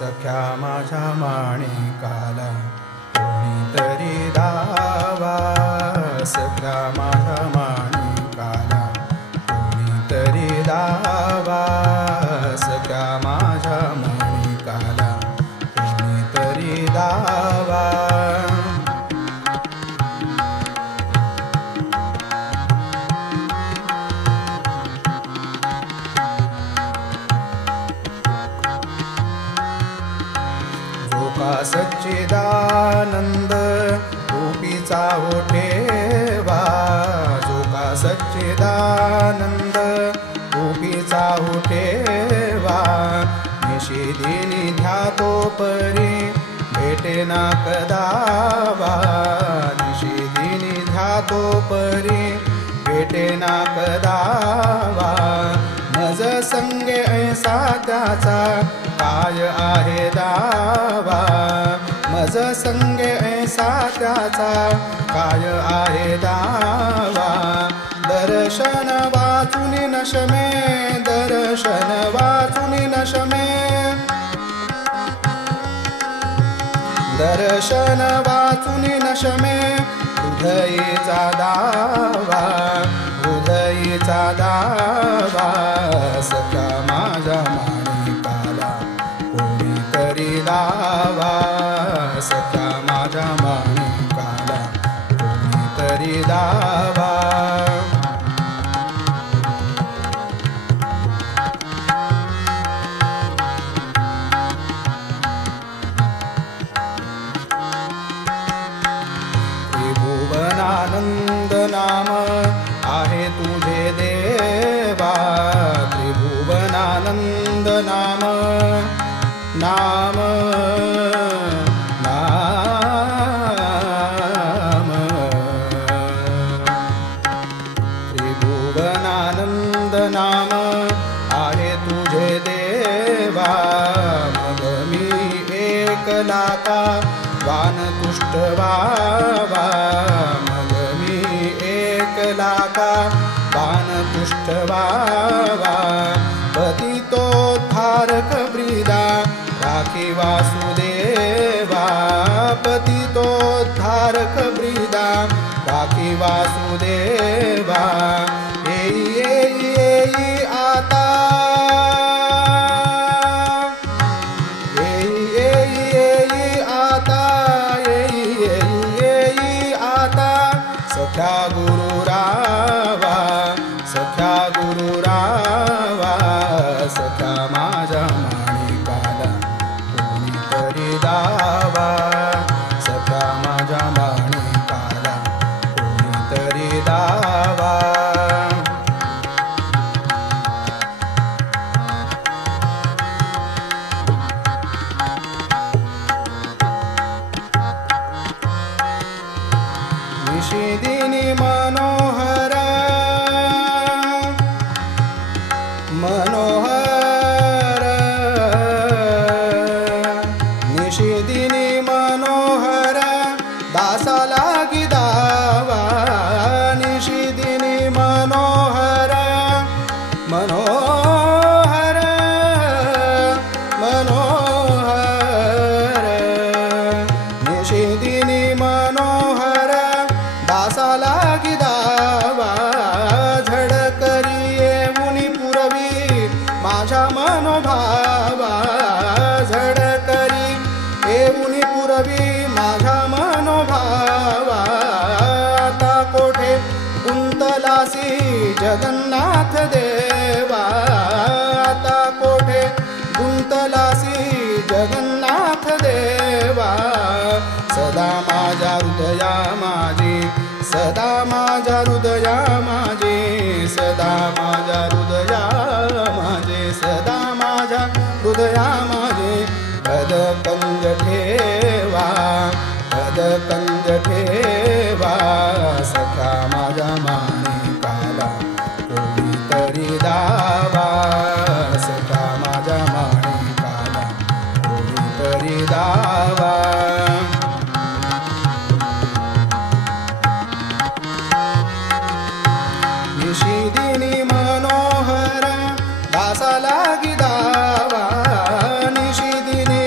सख्या माझ्या माणिकाला कोणीतरी दावा, सख्या माझ्या माणिकाला कोणीतरी दावा, सख्या माझ्या माणिकाला कोणीतरी दावा. सच्चिदानंद रूपीचा हो ठेवा, जो का सच्चिदानंद रूपीचा हो ठेवा. निशिदिनी ध्यातो परी भेटे ना कदावा, निशिदिनी ध्यातो परी भेटे ना कदावा. मज संगे ऐसा त्याचा काय आहे दावा, मज संगे ऐसा त्याचा काय आहे दावा. दर्शन वाचून नशमे, दर्शन वाचून नशमे, दर्शन वाचून नशमे. हृदयीचा दावा, हृदयीचा दावा, सख्या माझ्या माणिकाला कोणीतरी दावा, सख्या माझ्या माणिकाला कोणीतरी दावा. त्रिभुवनानंद नाम आहे तुझे देवा, त्रिभुवनानंद नाम, नाम नाम. त्रिभुवनानंद नाम आहे तुझे देवा. मग मी एकला का वानतुष्ट व्हावा, मग मी एकला का वानतुष्ट व्हावा. पतितोद्धारक ब्रीदा राखी वासुदेवा, पतितोद्धारक ब्रीदा राखी वासुदेवा. येई येई येई आता, येई येई येई आता, येई येई येई आता. सख्या गुरु रावा, सख्या गुरु रावा, सख्या माझ्या माणिकाला कोणीतरी दावा, सख्या माझ्या माणिकाला कोणीतरी दावा. निशिदिनी मनोहर, मनोहर, निशिदिनी मनोहर दासाला गिदावा. निशिदिनी मनोहर, मनोहर, मनोहर, निशिदिनी मनोहर दासाला गिदावा. झडकरी येऊनी पुरवी माझ्या मनोभावा, झडकरी येऊनी पुरवी माझ्या मनोभावा. आता कोठे गुंतलासी जगन्नाथ देवा, आता कोठे गुंतलासी जगन्नाथ देवा. सदा माझ्या हृदया माझी, सदा माझ्या हृदया माझी, सदा माझ्या हृदया माझे, सदा माझ्या हृदया माझे. पदकंज ठेवा, पदकंज ठेवा, सख्या माझ्या माणिकाला कोणीतरी दावा, सख्या माझ्या माणिकाला कोणीतरी दावा. निशिदिनी मनोहर दासाला गिदावा, निशिदिनी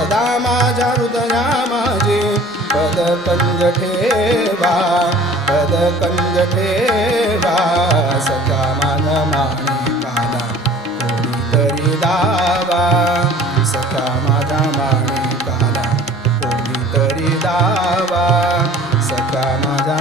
सदा माझ्या हृदया माझे पदकंज ठेवा, पदकंज ठेवा. सखा माझ्या माणिकाला कोणीतरी दावा, सखा माझ्या माणिकाला कोणीतरी दावा, सखा माझ्या